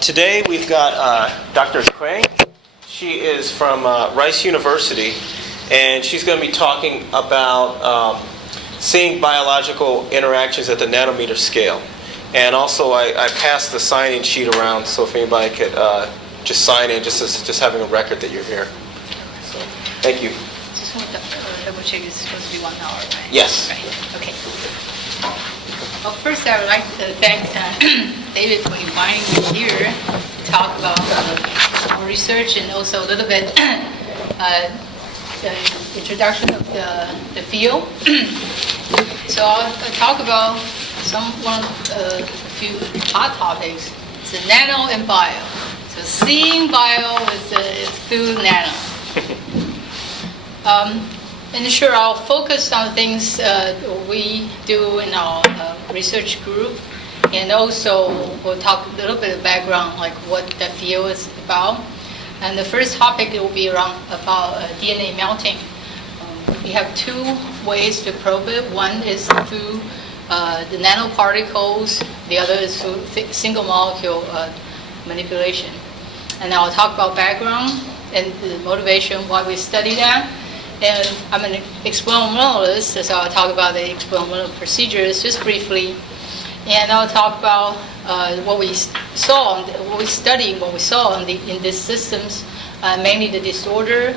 Today we've got Dr. Kiang. She is from Rice University, and she's going to be talking about seeing biological interactions at the nanometer scale. And also I passed the sign-in sheet around, so if anybody could just sign in, just having a record that you're here. So, thank you. Just want to double check, it's supposed to be 1 hour, right? Yes. Right. Okay. Well, first I would like to thank David for inviting me here to talk about our research and also a little bit the introduction of the field. So I'll talk about one of a few hot topics. It's nano and bio. So seeing bio is through nano. And sure, I'll focus on things we do in our research group, and also we'll talk a little bit of background, like what that field is about. And the first topic will be about DNA melting. We have two ways to probe it. One is through the nanoparticles. The other is through single molecule manipulation. And I'll talk about background and the motivation why we study that. And I'm an experimentalist, so I'll talk about the experimental procedures just briefly. And I'll talk about what we saw, what we studied, what we saw in these systems, mainly the disorder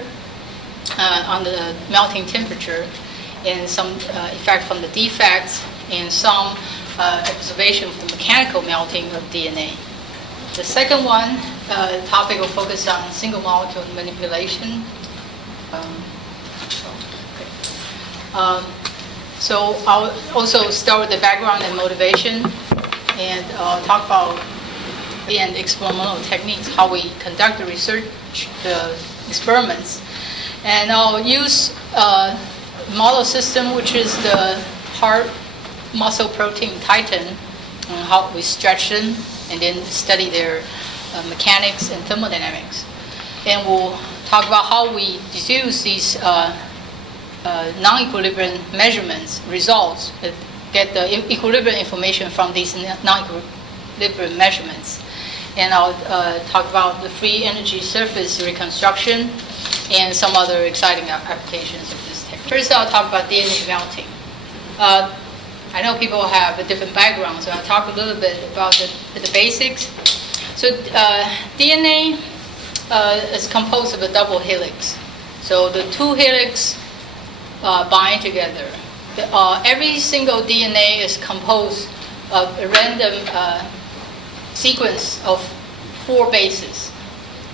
on the melting temperature, and some effect from the defects, and some observation of the mechanical melting of DNA. The second one, topic will focus on single molecule manipulation. So I'll also start with the background and motivation, and talk about the experimental techniques, how we conduct the research, the experiments. And I'll use a model system, which is the heart muscle protein titan, and how we stretch them, and then study their mechanics and thermodynamics. And we'll talk about how we deduce these non-equilibrium measurements results, get the equilibrium information from these non-equilibrium measurements. And I'll talk about the free energy surface reconstruction and some other exciting applications of this technique. First, I'll talk about DNA melting. I know people have a different background, so I'll talk a little bit about the basics. So DNA is composed of a double helix. So the two helix bind together. Every single DNA is composed of a random sequence of 4 bases,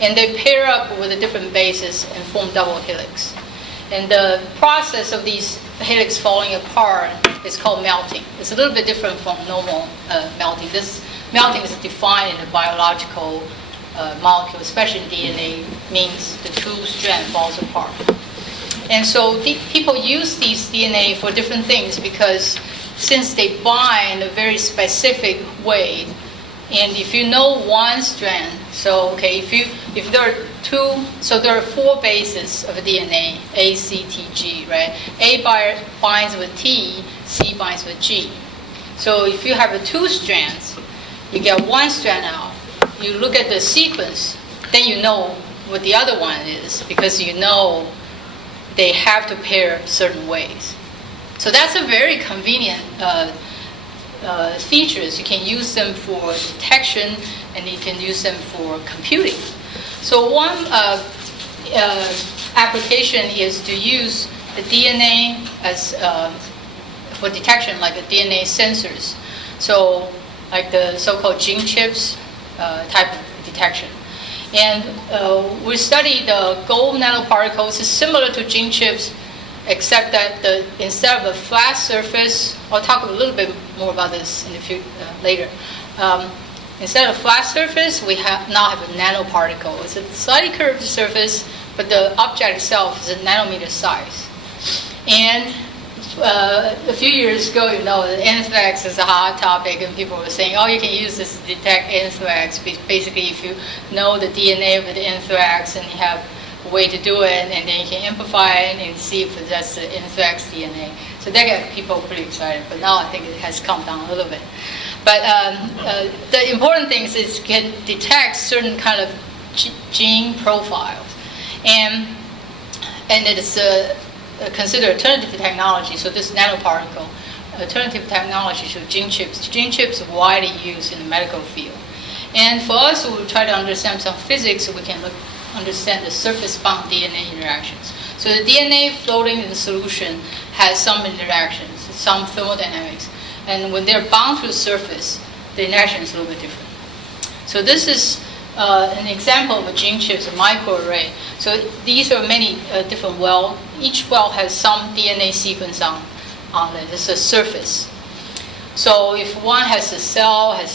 and they pair up with a different bases and form double helix. And the process of these helix falling apart is called melting. It's a little bit different from normal melting. This melting is defined in a biological molecule, especially in DNA, means the 2 strand falls apart. And so people use these DNA for different things, because since they bind a very specific way, and if you know one strand, so okay, if there are 2, so there are 4 bases of DNA, A, C, T, G, right? A binds with T, C binds with G. So if you have 2 strands, you get 1 strand out. You look at the sequence, then you know what the other one is, because you know they have to pair certain ways. So that's a very convenient features. You can use them for detection, and you can use them for computing. So one application is to use the DNA as for detection, like the DNA sensors. So like the so-called gene chips type of detection. And we study the gold nanoparticles. It's similar to gene chips, except that instead of a flat surface, I'll talk a little bit more about this in the future later. Instead of flat surface, we now have a nanoparticle. It's a slightly curved surface, but the object itself is a nanometer size. And a few years ago, the anthrax is a hot topic, and people were saying, oh, you can use this to detect anthrax. Basically, if you know the DNA of the anthrax and you have a way to do it, and then you can amplify it and see if that's the anthrax DNA. So that got people pretty excited, but now I think it has come down a little bit. But the important thing is it can detect certain kind of gene profiles, and it is considered alternative technology. So this nanoparticle, alternative technology to gene chips. Gene chips are widely used in the medical field. And for us, we try to understand some physics so we can understand the surface-bound DNA interactions. So the DNA floating in the solution has some interactions, some thermodynamics. And when they're bound to the surface, the interaction is a little bit different. So this is an example of a gene chips, a microarray. So these are many different wells. Each well has some DNA sequence on it. It's a surface. So if one has a cell, has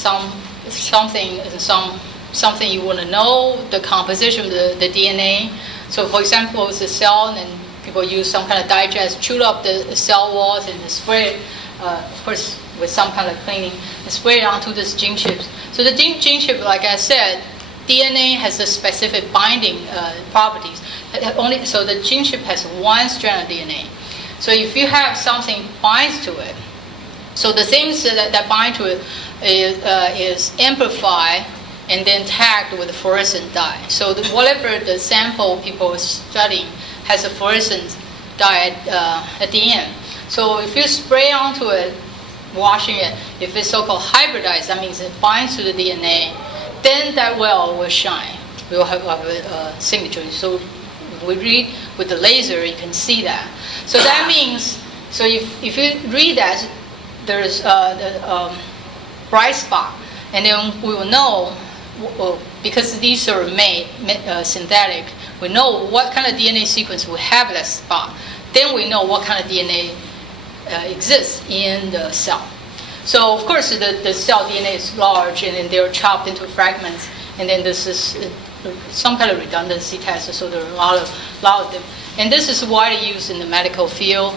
something you want to know, the composition of the DNA. So for example, it's a cell, and then people use some kind of digest, chew up the cell walls and spray it, of course, with some kind of cleaning, and spray it onto this gene chips. So the gene chip, like I said, DNA has a specific binding properties. So the gene chip has one strand of DNA. So if you have something binds to it, so the things that bind to it is amplified and then tagged with a fluorescent dye. So whatever the sample people are studying has a fluorescent dye at the end. So if you spray onto it, washing it, if it's so-called hybridized, that means it binds to the DNA, then that well will shine. We will have a signature. So if we read with the laser, you can see that. So that means, so if you read that, there's the bright spot, and then we will know, because these are made synthetic, we know what kind of DNA sequence will have that spot. Then we know what kind of DNA exists in the cell. So of course the cell DNA is large, and then they're chopped into fragments, and then this is some kind of redundancy test. So there are a lot of them, and this is widely used in the medical field.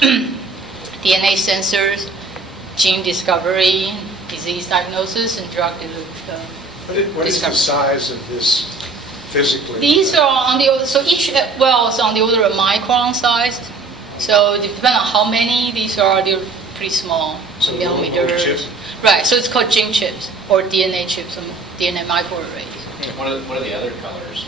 DNA sensors, gene discovery, disease diagnosis, and drug discovery. What is the size of this physically? These are on the order, so each well is on the order of micron size. So depending on how many these are, they're pretty small, So millimeters. Right. So it's called gene chips or DNA chips, or DNA microarrays. What are the other colors?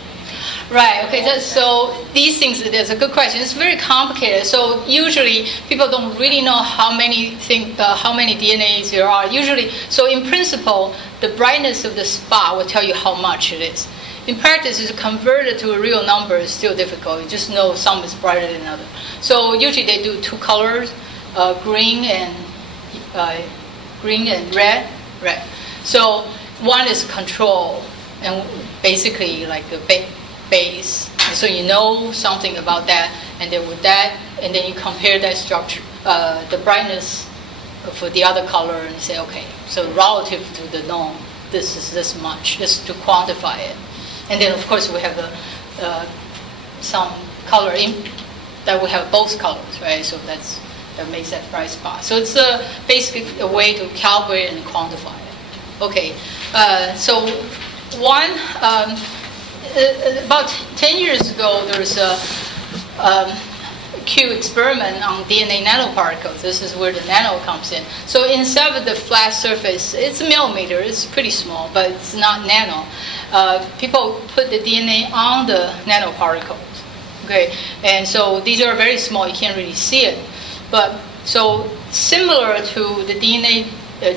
Right. Okay. So these things, that's a good question. It's very complicated. So usually people don't really know how many DNAs there are. Usually, so in principle, the brightness of the spot will tell you how much it is. In practice, to convert it to a real number is still difficult. You just know some is brighter than other. So usually they do two colors, green and red. So one is control, and basically like the base. So you know something about that, and then with that, and then you compare that structure, the brightness for the other color, and say, okay, so relative to the norm, this is this much, just to quantify it. And then of course we have some color that we have both colors, right? So that makes that bright spot. So it's basically a way to calibrate and quantify it. Okay, so one. About 10 years ago, there was a Q experiment on DNA nanoparticles. This is where the nano comes in. So instead of the flat surface, it's a millimeter, it's pretty small, but it's not nano. People put the DNA on the nanoparticles. Okay, and so these are very small, you can't really see it. But so similar to the DNA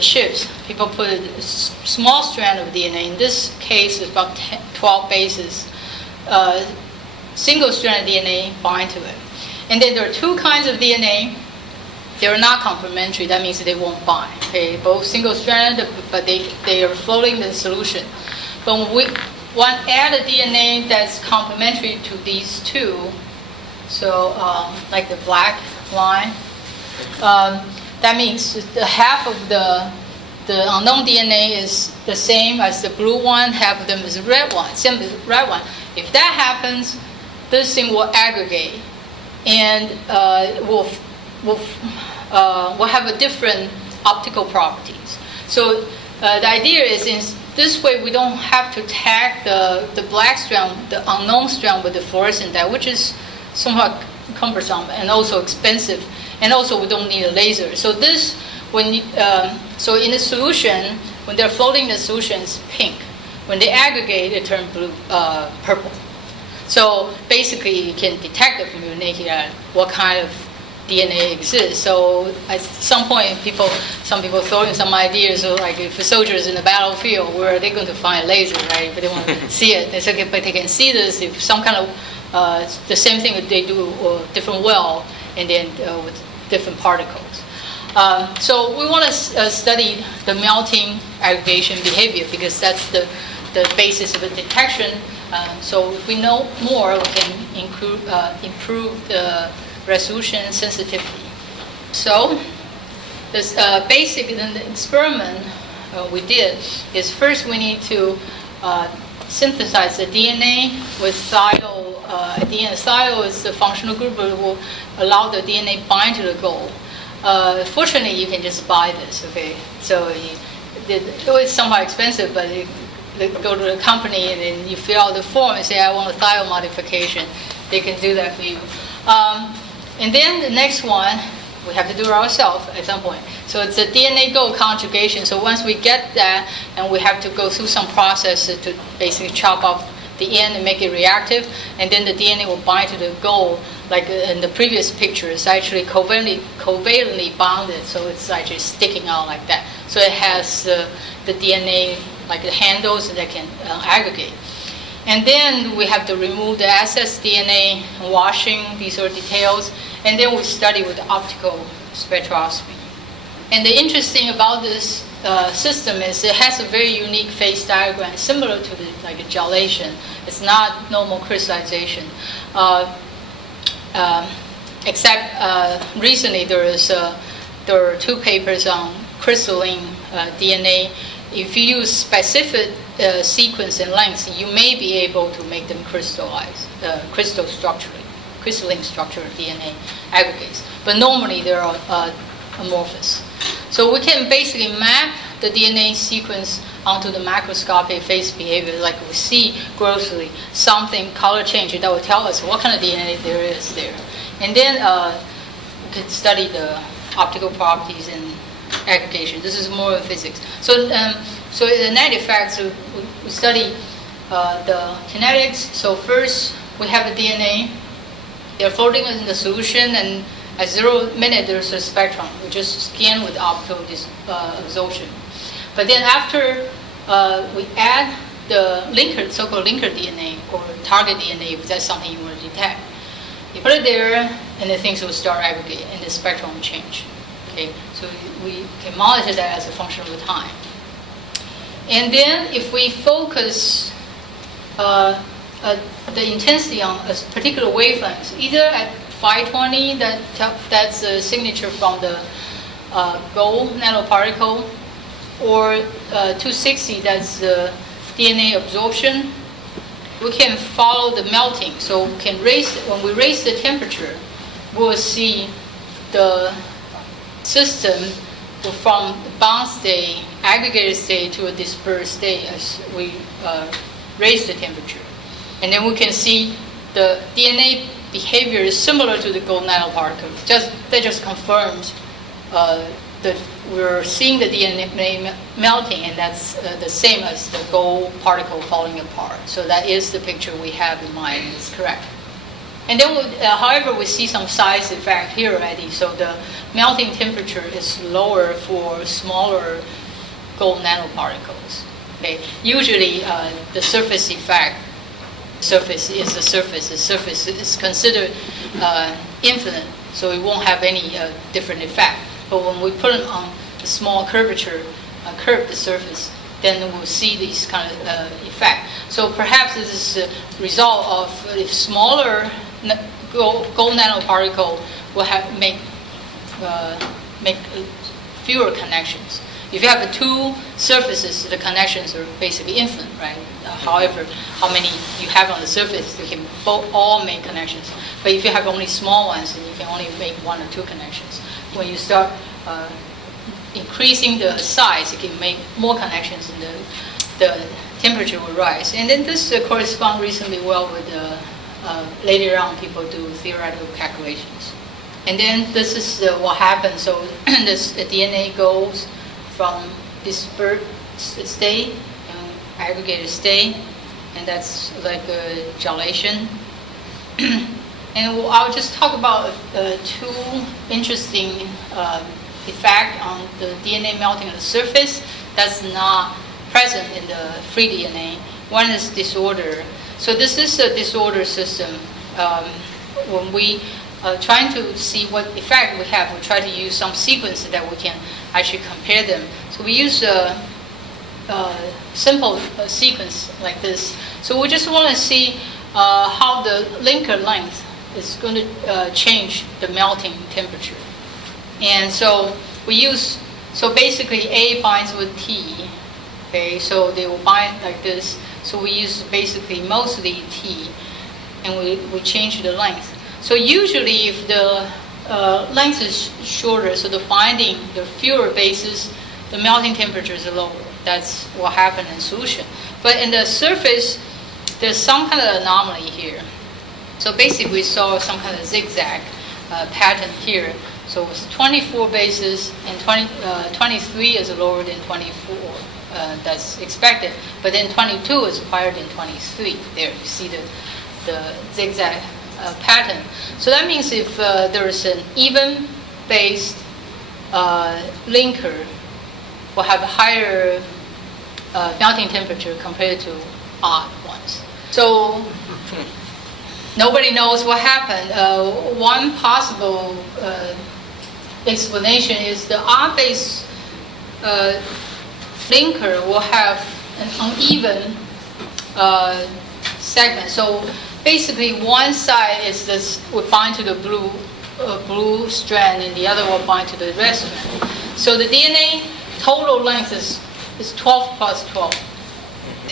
chips, people put a small strand of DNA. In this case, it's about 12 bases. Single strand of DNA bind to it. And then there are two kinds of DNA. They are not complementary. That means they won't bind. Okay, both single strand, but they are floating in the solution. But when one add a DNA that's complementary to these two, so like the black line, that means the half of the unknown DNA is the same as the blue one, half of them is the red one, same as the red one. If that happens, this thing will aggregate and will have a different optical properties. So the idea is, in this way, we don't have to tag the black strand, the unknown strand, with the fluorescent dye, which is somewhat cumbersome and also expensive. And also, we don't need a laser. So this, when So in the solution, when they're floating, the solution is pink. When they aggregate, it turns purple. So basically, you can detect it from your naked eye what kind of DNA exists. So at some point, some people throw in some ideas of like if soldiers in the battlefield, where are they going to find a laser, right? But they want to see it. They say, but they can see this if some kind of the same thing that they do different well, and then with different particles. So we want to study the melting aggregation behavior because that's the basis of the detection. So if we know more, we can improve the resolution and sensitivity. So this basic experiment we did is first we need to synthesize the DNA with thiol. DNA thiol is the functional group that will allow the DNA bind to the gold. Fortunately, you can just buy this. Okay, so it's somewhat expensive, but you go to the company and then you fill out the form and say, I want a thiol modification. They can do that for you. And then the next one, we have to do it ourselves at some point. So it's a DNA gold conjugation. So once we get that, and we have to go through some process to basically chop off the end and make it reactive, and then the DNA will bind to the gold. Like in the previous picture, it's actually covalently bonded, so it's actually sticking out like that. So it has the DNA, like the handles that can aggregate. And then we have to remove the excess DNA, washing, these are details, and then we study with optical spectroscopy. And the interesting about this system is it has a very unique phase diagram, similar to like a gelation. It's not normal crystallization. Except recently there are 2 papers on crystalline DNA. If you use specific sequence and lengths, you may be able to make them crystalline structure DNA aggregates. But normally they are amorphous. So we can basically map the DNA sequence onto the macroscopic phase behavior, like we see grossly something color change that will tell us what kind of DNA there is there. And then we can study the optical properties and aggregation. This is more of physics. So the net effects, we study the kinetics. So first we have the DNA. They're floating in the solution, and at 0 minute there's a spectrum. We just scan with optical absorption. But then after we add the linker, so-called linker DNA or target DNA, if that's something you want to detect, you put it there, and the things will start aggregating, and the spectrum will change. Okay, so we can monitor that as a function of the time. And then if we focus the intensity on a particular wavelength, either at 520, that's a signature from the gold nanoparticle, or 260, that's the DNA absorption, we can follow the melting. So we can when we raise the temperature, we'll see the system from the bound state, aggregated state, to a dispersed state as we raise the temperature. And then we can see the DNA behavior is similar to the gold nanoparticles. That just confirms that we're seeing the DNA melting, and that's the same as the gold particle falling apart. So that is the picture we have in mind. It's correct. And then, however, we see some size effect here already. So the melting temperature is lower for smaller gold nanoparticles. Okay. Usually, the surface effect. Surface is a surface. The surface is considered infinite, so it won't have any different effect. But when we put it on a small curvature, curve the surface, then we'll see these kind of effect. So perhaps this is a result of a smaller gold nanoparticle will make fewer connections. If you have the 2 surfaces, the connections are basically infinite, right? However, how many you have on the surface, you can all make connections. But if you have only small ones, then you can only make 1 or 2 connections. When you start increasing the size, you can make more connections, and the temperature will rise. And then this corresponds reasonably well with later on people do theoretical calculations. And then this is what happens. So the DNA goes from dispersed state and aggregated state, and that's like a gelation. And I'll just talk about two interesting effects on the DNA melting on the surface that's not present in the free DNA. One is disorder. So this is a disorder system. When we trying to see what effect we have, we try to use some sequences that we can actually compare them. So we use a simple sequence like this. So we just want to see how the linker length is going to change the melting temperature. And so we use, so basically A binds with T, okay, so they will bind like this. So we use basically mostly T, and we change the length. So usually if the length is shorter, so the binding, the fewer bases, the melting temperature is lower. That's what happened in solution. But in the surface, there's some kind of anomaly here. So basically we saw some kind of zigzag pattern here. So it's 24 bases, and 23 is lower than 24. That's expected. But then 22 is higher than 23. There, you see the zigzag pattern. So that means if there is an even-based linker, will have a higher melting temperature compared to odd ones. So nobody knows what happened. One possible explanation is the odd-based linker will have an uneven segment. So basically, one side is this will bind to the blue strand, and the other will bind to the red strand. So the DNA total length is 12 plus 12.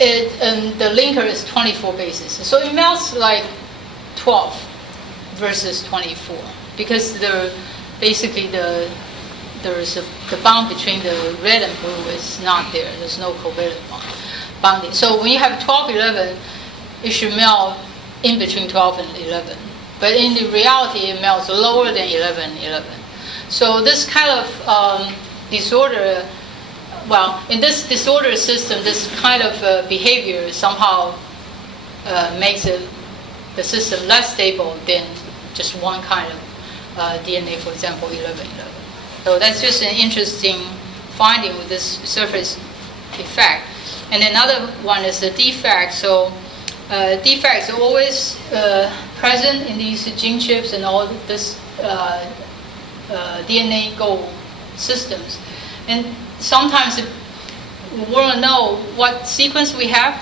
And the linker is 24 bases. So it melts like 12 versus 24 because basically the bond between the red and blue is not there. There's no covalent bonding. So when you have 12, 11, it should melt in between 12 and 11. But in the reality, it melts lower than 11, 11. So this kind of disorder, well, in this disorder system, this kind of behavior somehow makes the system less stable than just one kind of DNA, for example, 11, 11. So that's just an interesting finding with this surface effect. And another one is the defect. So defects are always present in these gene chips and all this DNA goal systems. And sometimes we want to know what sequence we have,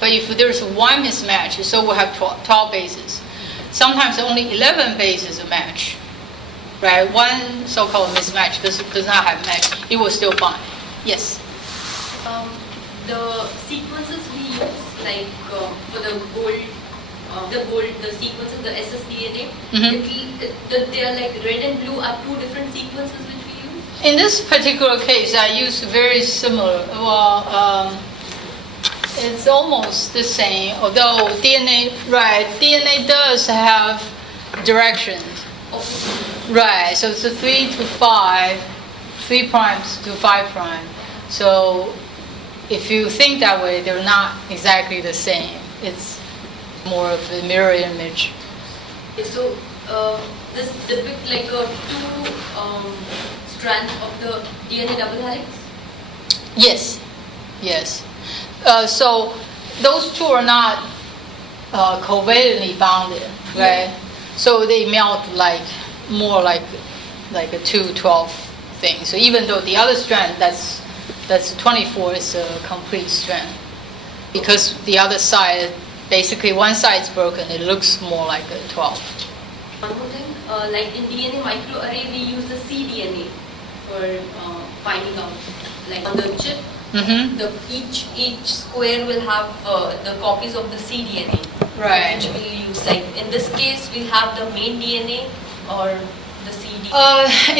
but if there's one mismatch, so we'll have 12 bases. Sometimes only 11 bases match, right? One so-called mismatch does not have match. It will still bind. Yes? The sequences we use, like for the the sequences, the ssDNA, they are like red and blue are two different sequences which we use? In this particular case, I used very similar. Well, it's almost the same, although DNA does have directions. Right, so it's a 3 to 5, 3 primes to 5 prime. So if you think that way, they're not exactly the same. It's more of a mirror image. So this depicts like two strands of the DNA double helix? Yes, yes. So those two are not covalently bounded, right? Yeah. So they melt like more like a 2-12 thing. So even though the other strand that's 24 is a complete strand, because the other side, basically one side is broken, it looks more like a 12. One more thing, like in DNA microarray, we use the cDNA for finding out, like on the chip. Each square will have the copies of the cDNA, right? Which we'll use. Like in this case, we have the main DNA or the CD.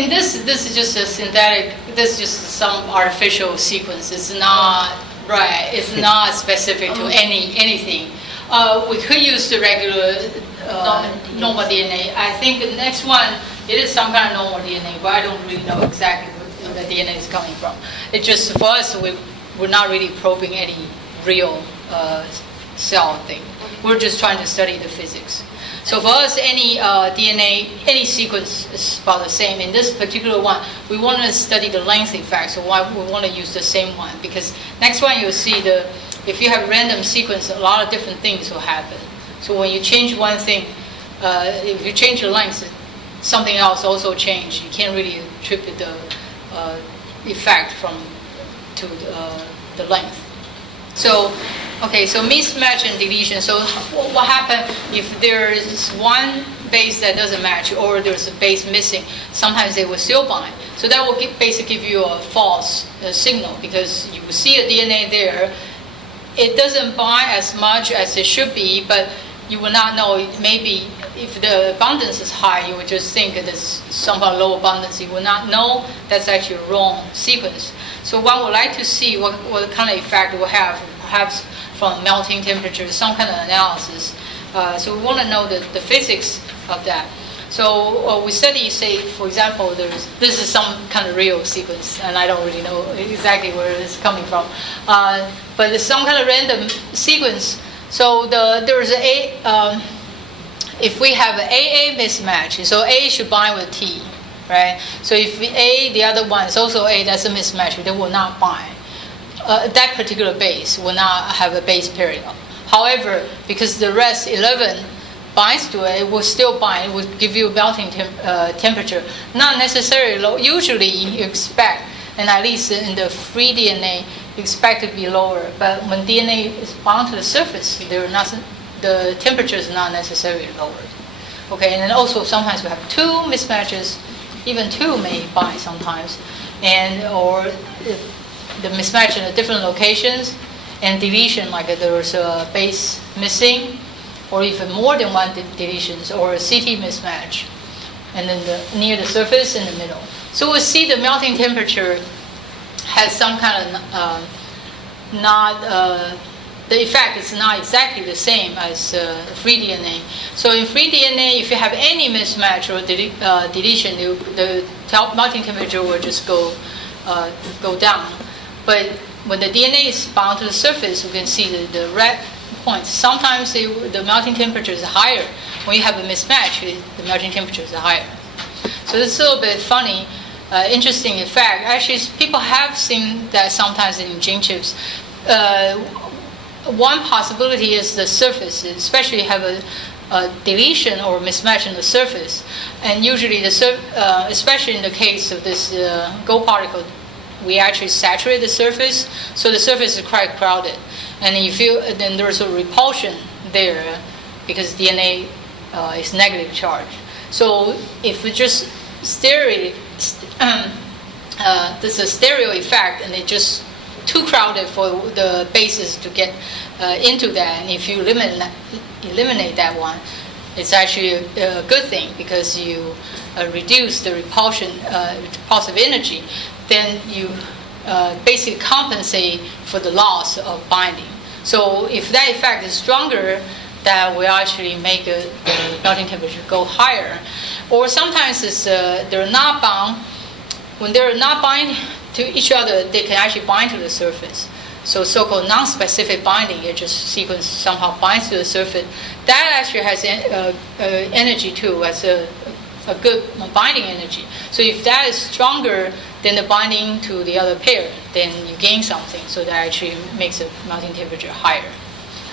In this is just a synthetic. This is just some artificial sequence. It's not right. It's not specific to anything. We could use the regular normal DNA. I think the next one it is some kind of normal DNA, but I don't really know exactly the DNA is coming from. It just, for us, we're not really probing any real cell thing. We're just trying to study the physics. So for us, any DNA, any sequence is about the same. In this particular one, we want to study the length effect. So why we want to use the same one? Because next one you'll see if you have random sequence, a lot of different things will happen. So when you change one thing, if you change the length, something else also change. You can't really attribute the effect to the length. So, okay, so mismatch and deletion. So what happens if there is one base that doesn't match or there's a base missing? Sometimes they will still bind. So that will basically give you a false signal because you will see a DNA there. It doesn't bind as much as it should be, but you will not know. Maybe if the abundance is high, you would just think it is somehow low abundance. You will not know that's actually a wrong sequence. So one would like to see what kind of effect it will have, perhaps from melting temperature, some kind of analysis. So we want to know the physics of that. So we study, say, for example, this is some kind of real sequence, and I don't really know exactly where it's coming from. But it's some kind of random sequence. So there's if we have an AA mismatch, so A should bind with T, right? So if A, the other one is also A, that's a mismatch, they will not bind. That particular base will not have a base pair. However, because the rest 11 binds to it, it will still bind. It will give you melting temperature. Not necessarily low. Usually you expect, and at least in the free DNA, you expect it to be lower. But when DNA is bound to the surface, the temperature is not necessarily lowered. Okay, and then also sometimes we have two mismatches. Even two may bind sometimes, or the mismatch in the different locations, and deletion, like there was a base missing, or even more than one deletions, or a CT mismatch, and then near the surface in the middle. So we see the melting temperature has some kind of the effect is not exactly the same as free DNA. So in free DNA, if you have any mismatch or deletion, the melting temperature will just go down. But when the DNA is bound to the surface, you can see the red points. Sometimes the melting temperature is higher. When you have a mismatch, the melting temperature is higher. So this is a little bit funny, interesting effect. Actually, people have seen that sometimes in gene chips. One possibility is the surface, especially have a deletion or mismatch in the surface. And usually, especially in the case of this gold particle, we actually saturate the surface, so the surface is quite crowded. And then there's a repulsion there because DNA is negative charge. So if we just there's a stereo effect, and it's just too crowded for the bases to get into that. And if you eliminate that one, it's actually a good thing because you reduce the repulsive energy. Then you basically compensate for the loss of binding. So if that effect is stronger, that will actually make the melting temperature go higher. Or sometimes they're not bound. When they're not bound to each other, they can actually bind to the surface. So-called nonspecific binding, it just sequence somehow binds to the surface. That actually has energy too, as a good binding energy. So if that is stronger than the binding to the other pair, then you gain something. So that actually makes the melting temperature higher.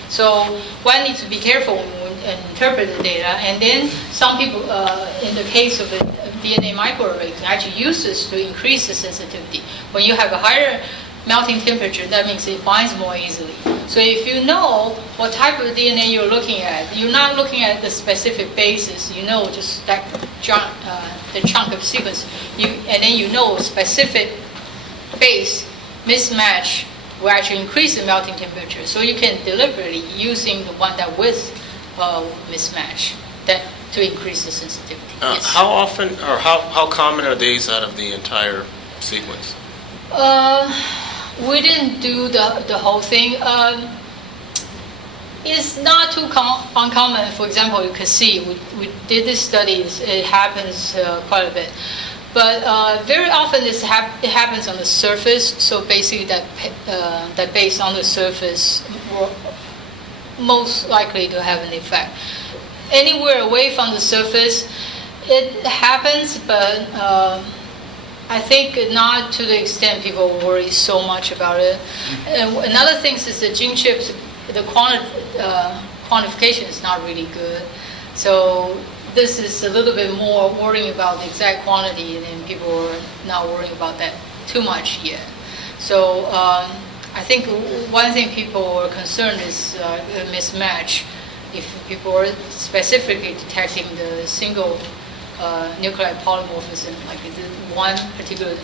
So one needs to be careful when interpret the data. And then some people, in the case of the DNA microarray, can actually use this to increase the sensitivity. When you have a higher melting temperature, that means it binds more easily. So if you know what type of DNA you're looking at, you're not looking at the specific bases. You know just that the chunk of sequence, and then you know specific base mismatch will actually increase the melting temperature. So you can deliberately using the one that with mismatch that to increase the sensitivity. Yes. How often or how common are these out of the entire sequence? We didn't do the whole thing. It's not too uncommon. For example, you can see we did these studies. It happens quite a bit. But very often it happens on the surface. So basically, that base on the surface will most likely to have an effect. Anywhere away from the surface, it happens, but I think not to the extent people worry so much about it. And another thing is the gene chips, the quantification is not really good. So this is a little bit more worrying about the exact quantity, and then people are not worrying about that too much yet. So I think one thing people are concerned is a mismatch. If people are specifically detecting the single nucleotide polymorphism, like one particular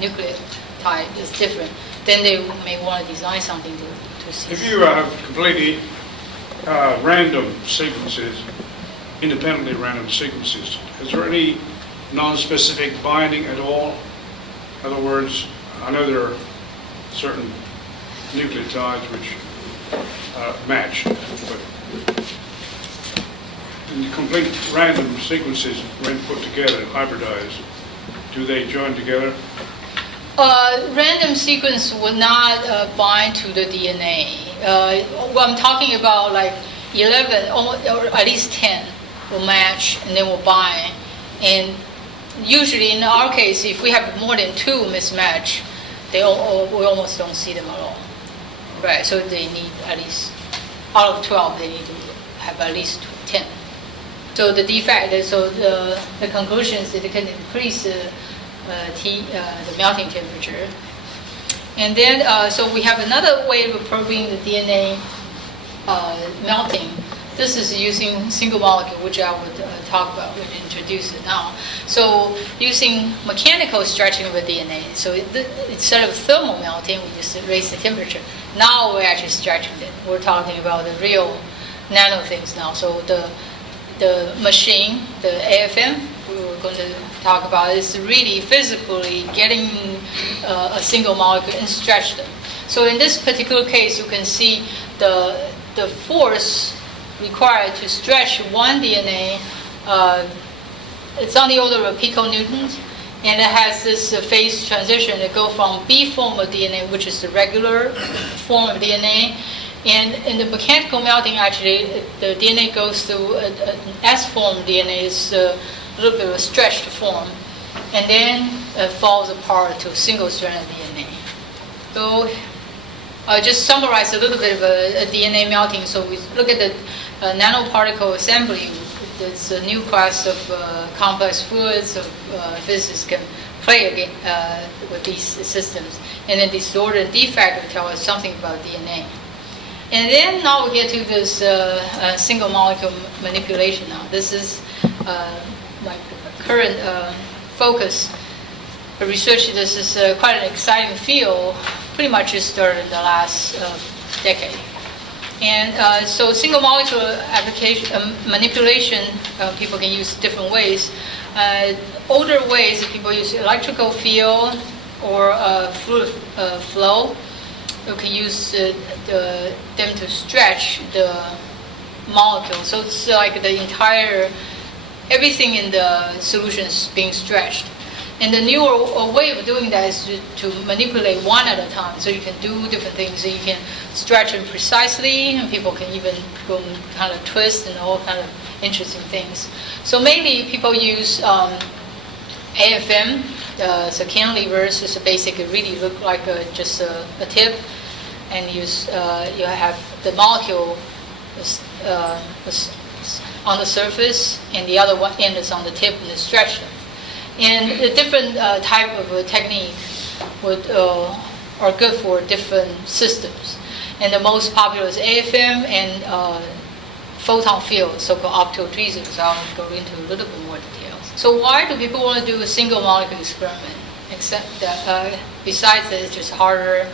nucleotide is different, then they may want to design something to see. If you have completely random sequences, independently random sequences, is there any non-specific binding at all? In other words, I know there are certain nucleotides which match, but in complete random sequences, when put together, hybridized, do they join together? Random sequence would not bind to the DNA. What I'm talking about, like 11 or at least 10 will match and then will bind. And usually in our case, if we have more than 2 mismatch, we almost don't see them at all. Right, so they need at least, out of 12, they need to have at least 10. So the defect, so the conclusion is that it can increase the melting temperature. And then, so we have another way of probing the DNA melting. This is using single molecule, which I would talk about, would introduce it now. So using mechanical stretching of the DNA. So instead of thermal melting, we just raise the temperature. Now we're actually stretching it. We're talking about the real nano things now. So the machine, the AFM, we were going to talk about, is really physically getting a single molecule and stretch them. So in this particular case, you can see the force required to stretch one DNA, it's on the order of piconewtons, and it has this phase transition that go from B form of DNA, which is the regular form of DNA, and in the mechanical melting, actually, the DNA goes through an S form DNA, it's a little bit of a stretched form, and then it falls apart to a single strand of DNA. So I'll just summarize a little bit of a DNA melting. So we look at the nanoparticle assembly. It's a new class of complex fluids of physicists can play again with these systems. And then disorder and defect will tell us something about DNA. And then now we get to this single molecule manipulation now. This is my current focus. Research, this is quite an exciting field, pretty much just started in the last decade. And so single molecule application manipulation, people can use different ways. Older ways, people use electrical field or fluid flow. You can use them to stretch the molecule. So it's like the entire, everything in the solution is being stretched. And the newer way of doing that is to manipulate one at a time. So you can do different things. So you can stretch them precisely, and people can even go and kind of twist and all kind of interesting things. So mainly people use AFM, so cantilevers. So basically really look like just a tip. And you have the molecule on the surface, and the other one end is on the tip, and you stretch them. And the different type of technique are good for different systems. And the most popular is AFM and photon field, so-called optical tweezers. I'll go into a little bit more details. So why do people want to do a single molecule experiment? Except that, besides that, it's just harder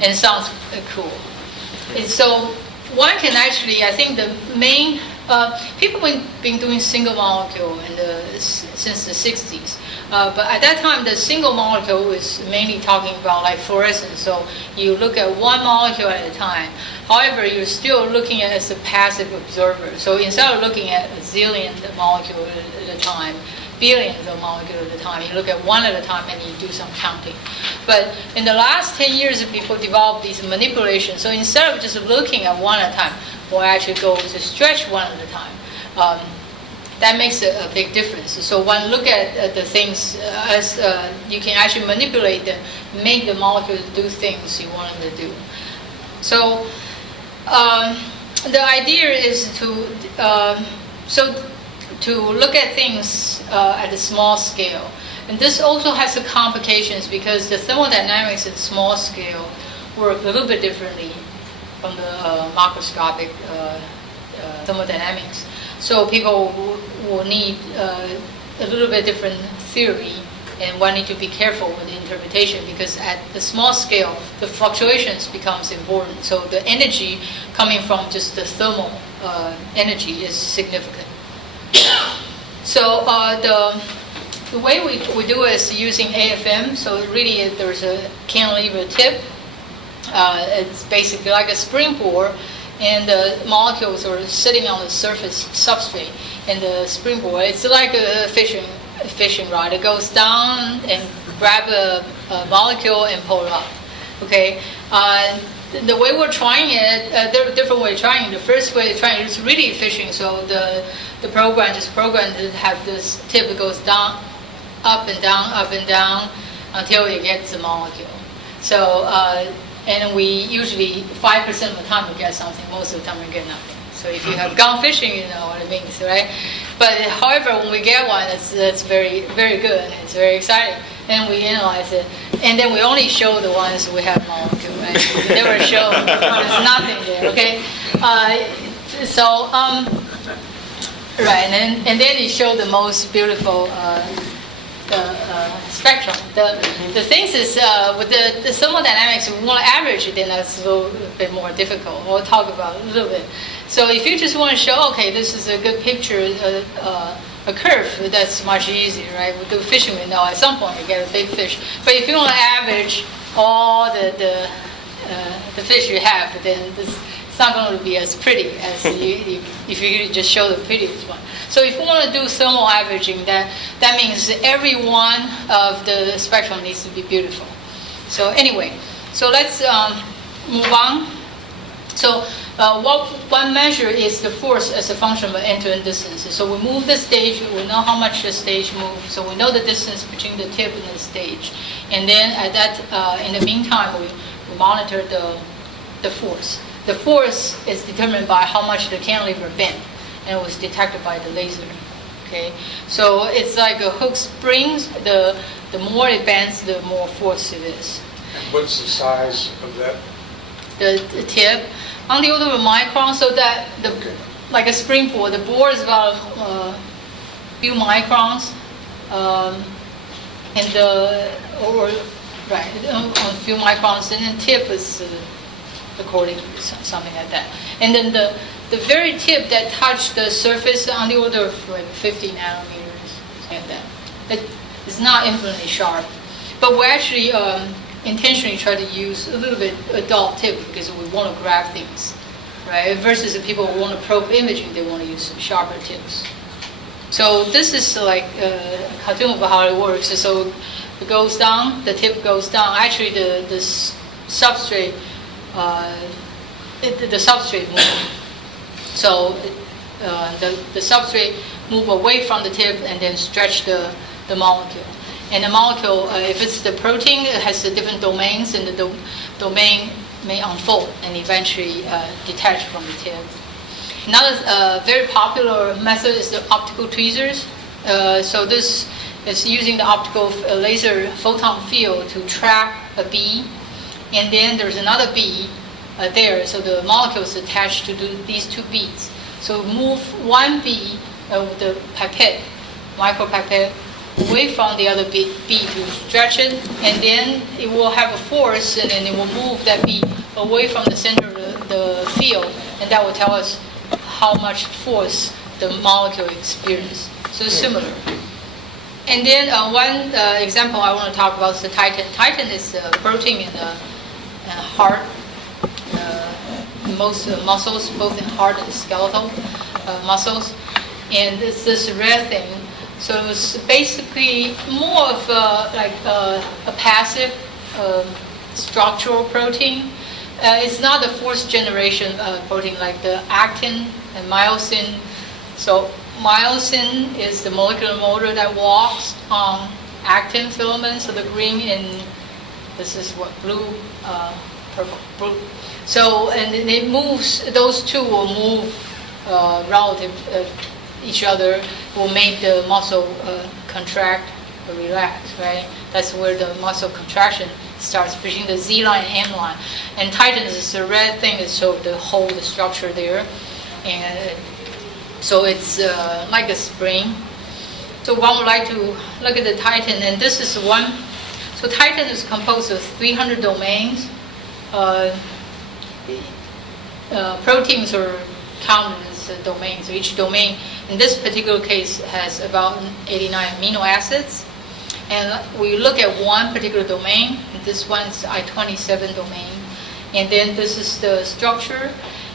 and sounds cool. And so one can actually, I think the main, people have been doing single molecule since the 60s. But at that time, the single molecule was mainly talking about like fluorescence. So you look at one molecule at a time. However, you're still looking at it as a passive observer. So instead of looking at a zillion molecule at a time, billions of molecules at a time. You look at one at a time and you do some counting. But in the last 10 years, people developed these manipulations. So instead of just looking at one at a time, we'll actually go to stretch one at a time. That makes a big difference. So when look at the things as you can actually manipulate them, make the molecules do things you want them to do. So the idea is to look at things at a small scale. And this also has some complications because the thermodynamics at small scale work a little bit differently from the macroscopic thermodynamics. So people will need a little bit different theory, and one need to be careful with the interpretation because at the small scale, the fluctuations becomes important. So the energy coming from just the thermal energy is significant. So the way we do it is using AFM. So really there's a cantilever tip. It's basically like a springboard, and the molecules are sitting on the surface substrate. And the springboard, it's like a fishing rod. It goes down and grab a molecule and pull it up. Okay. The way we're trying it, there are different ways of trying it. The first way of trying it is really fishing. So the program just programmed to have this tip that goes down, up and down until it gets the molecule. So and we usually 5% of the time we get something. Most of the time we get nothing. So if you have gone fishing, you know what it means, right? But however, when we get one, that's very, very good and it's very exciting. Then we analyze it, and then we only show the ones we have molecule, right? We never show there's nothing there, okay? Right, and then you show the most beautiful spectrum. The things is with the thermodynamics, if we want to average it, then that's a little bit more difficult. We'll talk about it a little bit. So if you just want to show, okay, this is a good picture, a curve, that's much easier, right? With the fishing, we know at some point you get a big fish. But if you want to average all the fish you have, then it's not going to be as pretty as if you just show the prettiest one. So if you want to do thermal averaging, that means every one of the spectrum needs to be beautiful. So anyway, so let's move on. So what one measure is the force as a function of end-to-end distances. So we move the stage, we know how much the stage moves, so we know the distance between the tip and the stage. And then at that, in the meantime, we monitor the force. The force is determined by how much the cantilever bent, and it was detected by the laser. Okay, so it's like a hook springs. The more it bends, the more force it is. And what's the size of that? The tip on the order of a micron, so that like a springboard, the bore is about a few microns, and a few microns, and then tip is according to something like that. And then the very tip that touched the surface on the order of like 50 nanometers, and that is not infinitely sharp. But we actually intentionally try to use a little bit a dull tip because we want to grab things, right? Versus the people who want to probe imaging, they want to use sharper tips. So this is like a cartoon of how it works. So it goes down, the tip goes down. Actually, the substrate, the substrate moves. So the substrate move away from the tip and then stretch the molecule. And the molecule, if it's the protein, it has the different domains, and the domain may unfold and eventually detach from the tip. Another very popular method is the optical tweezers. So this is using the optical laser photon field to trap a bead, and then there's another bead there, so the molecule is attached to these two beads. So move one bead with the pipette, micropipette, away from the other bead to stretch it, and then it will have a force, and then it will move that bead away from the center of the field, and that will tell us how much force the molecule experiences. So it's similar. And then one example I want to talk about is the titan. Titan is a protein in the heart, most muscles, both in heart and skeletal muscles. And it's this red thing. So it was basically more of a passive structural protein. It's not a fourth generation protein like the actin and myosin. So myosin is the molecular motor that walks on actin filaments. So the green and this is what blue, purple, blue. So and it moves. Those two will move relative each other. Will make the muscle contract or relax. Right. That's where the muscle contraction starts between the Z line and M line. And titin is the red thing that shows the whole structure there. And so it's like a spring. So one would like to look at the titin, and this is one. So titin is composed of 300 domains. Proteins are counted as domains. So each domain, in this particular case, has about 89 amino acids. And we look at one particular domain. This one's I-27 domain. And then this is the structure.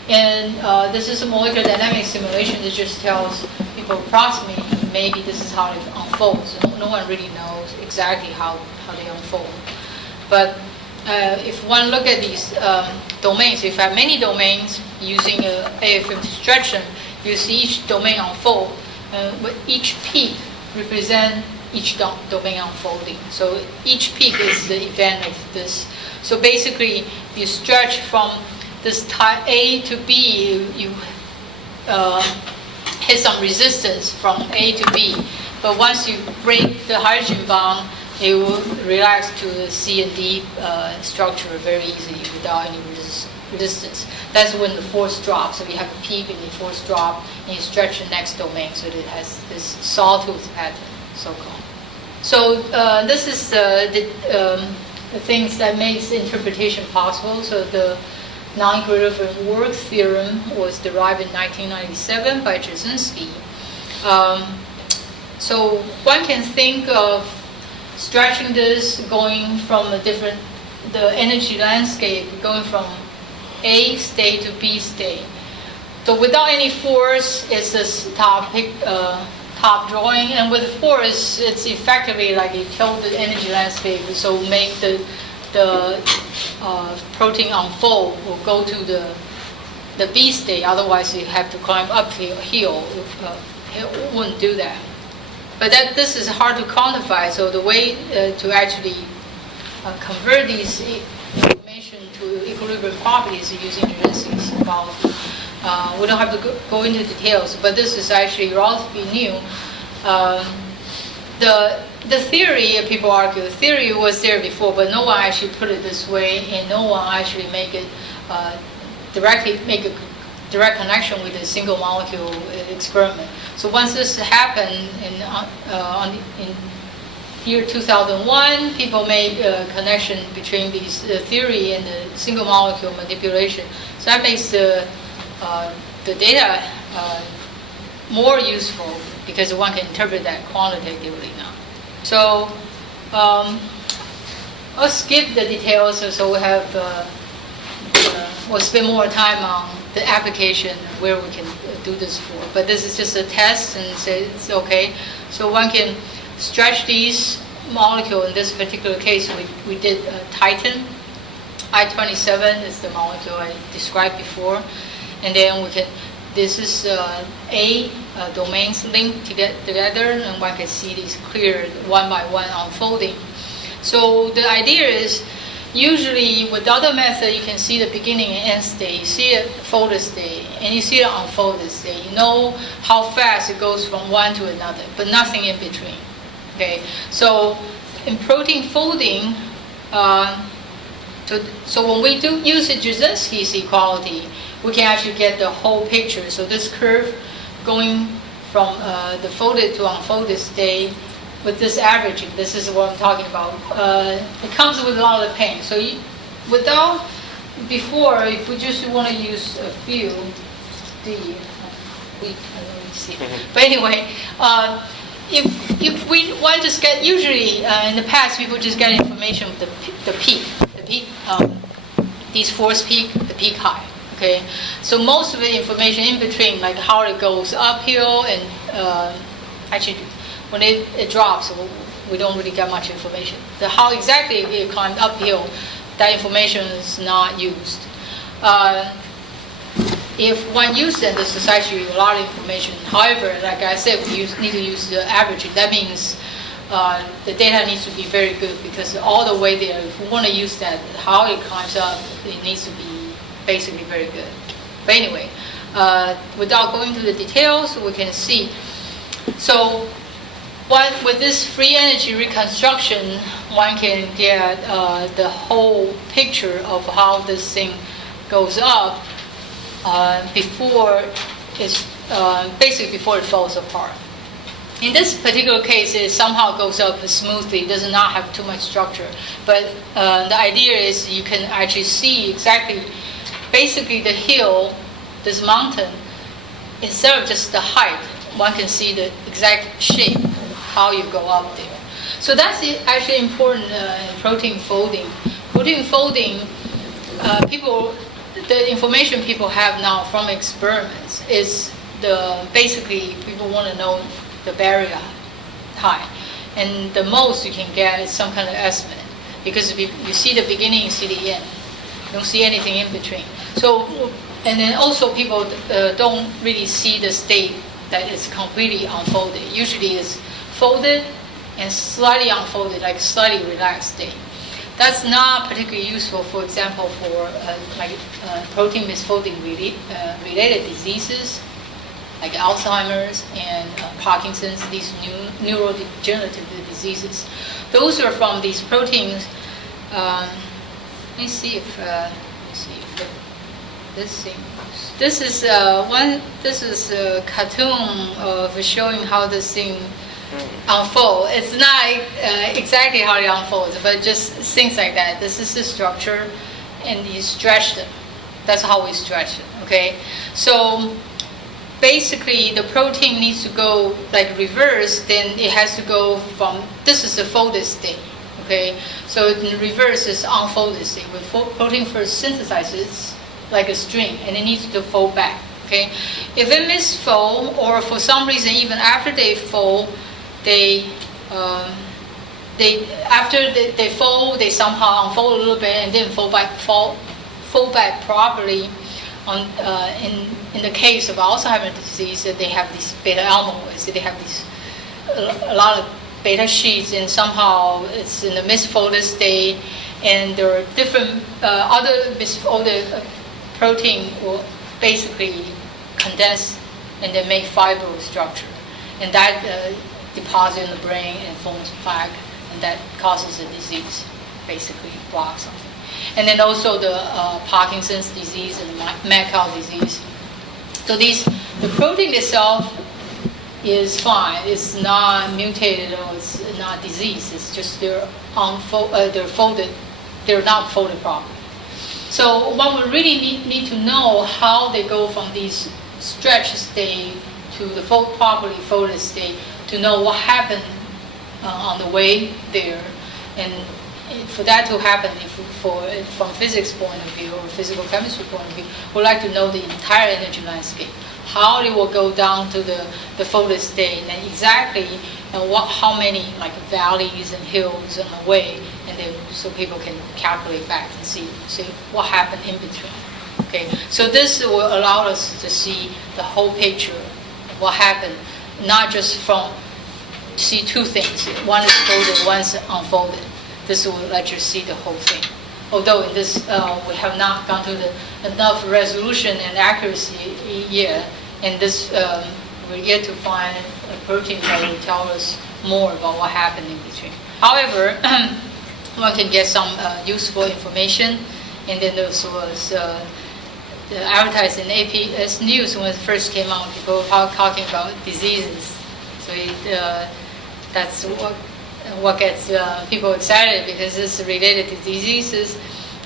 And this is a molecular dynamics simulation that just tells people approximately maybe this is how it unfolds. No one really knows exactly how they unfold. But if one look at these domains, if you have many domains using AFM stretching, you see each domain unfold. With each peak represent each domain unfolding. So each peak is the event of this. So basically, you stretch from this type A to B, you hit some resistance from A to B. But once you break the hydrogen bond, it will relax to the C and D structure very easily without any resistance. That's when the force drops. So you have a peak and the force drop, and you stretch the next domain so that it has this sawtooth pattern, so-called. So this is the things that makes interpretation possible. So the non-equilibrium work theorem was derived in 1997 by Jasinski. So one can think of stretching this going from the energy landscape going from A state to B state. So without any force, it's this top drawing, and with force, it's effectively like you tilt the energy landscape, so make the protein unfold will go to the B state. Otherwise, you have to climb uphill. It wouldn't do that. But this is hard to quantify. So the way to actually convert these information to equilibrium properties is using Jasinski's model. We don't have to go into details, but this is actually relatively new. The theory, people argue, the theory was there before, but no one actually put it this way, and no one actually make a direct connection with a single molecule experiment. So once this happened in year 2001, people made a connection between these theory and the single molecule manipulation. So that makes the data more useful because one can interpret that quantitatively now. So I'll skip the details so we have we'll spend more time on the application where we can do this for. But this is just a test and say it's okay. So one can stretch these molecules. In this particular case, we did titin. I-27 is the molecule I described before. And then we can, this is domains linked together, and one can see these clear one by one unfolding. So the idea is, usually with the other method, you can see the beginning and end state. You see the folded state, and you see the unfolded state. You know how fast it goes from one to another, but nothing in between. Okay, so in protein folding, so when we do use the Jasinski's equality, we can actually get the whole picture. So this curve going from the folded to unfolded state with this averaging, this is what I'm talking about. It comes with a lot of pain. So before, if we just want to use a few, let me see. But anyway, if we want to just get, usually in the past, people just get information with the peak, these force peak, the peak high. Okay, so most of the information in between, like how it goes uphill and actually when it drops, we don't really get much information. How exactly it climbed uphill, that information is not used. If one uses it, the society a lot of information. However, like I said, we need to use the average. That means the data needs to be very good, because all the way there, if we want to use that, how it climbs up, it needs to be basically very good. But anyway, without going into the details, we can see. So with this free energy reconstruction, one can get the whole picture of how this thing goes up before basically before it falls apart. In this particular case, it somehow goes up smoothly, does not have too much structure. But the idea is you can actually see exactly, basically the hill, this mountain, instead of just the height, one can see the exact shape, how you go up there. So that's actually important in protein folding. Protein folding, the information people have now from experiments is basically people want to know the barrier height, and the most you can get is some kind of estimate, because if you see the beginning, you see the end, you don't see anything in between. So, and then also people don't really see the state that is completely unfolded. Usually it's folded and slightly unfolded, like slightly relaxed state. That's not particularly useful, for example, for protein misfolding related diseases like Alzheimer's and Parkinson's, these neurodegenerative diseases. Those are from these proteins. Let me see if this thing. This is a cartoon of showing how this thing unfolds. It's not exactly how it unfolds, but just things like that. This is the structure, and you stretch them. That's how we stretch it. Okay, so basically the protein needs to go like reverse. Then it has to go from, this is the folded state. Okay, so in reverse is unfolded state. When protein first synthesizes like a string, and it needs to fold back. Okay, if it misfold, or for some reason even after they fold, after they fold, they somehow unfold a little bit and then fold back properly. In the case of Alzheimer's disease, they have these beta amyloids. They have a lot of beta sheets, and somehow it's in the misfolded state, and there are different other misfolded protein will basically condense and then make fibrous structure, and that deposit in the brain and forms plaque, and that causes a disease, basically blocks something. And then also the Parkinson's disease and the mad cow disease. So the protein itself is fine. It's not mutated or it's not diseased. It's just they're folded. They're not folded properly. So one would really need to know how they go from these stretched state to the properly folded state, to know what happened on the way there. And for that to happen, from physics point of view or physical chemistry point of view, we'd like to know the entire energy landscape, how it will go down to the folded state, and exactly how many like valleys and hills on the way, and then so people can calculate back and see what happened in between. Okay, so this will allow us to see the whole picture of what happened, not just see two things. One is folded, one's unfolded. This will let you see the whole thing. Although in this, we have not gone to enough resolution and accuracy yet, and this we're yet to find a protein that will tell us more about what happened in between. However, one can get some useful information, and then there was advertised in APS News when it first came out. People were talking about diseases, so that's what gets people excited, because it's related to diseases.